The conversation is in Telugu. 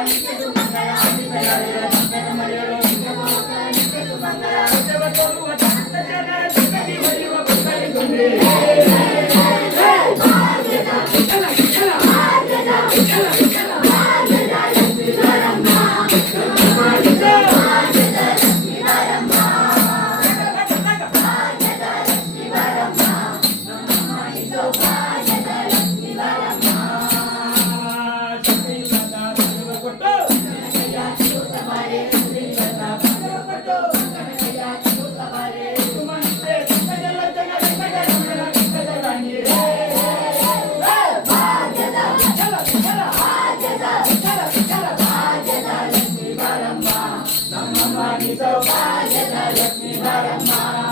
Obrigada. సౌభాగ్యత లక్ష్మీ వరమ్మా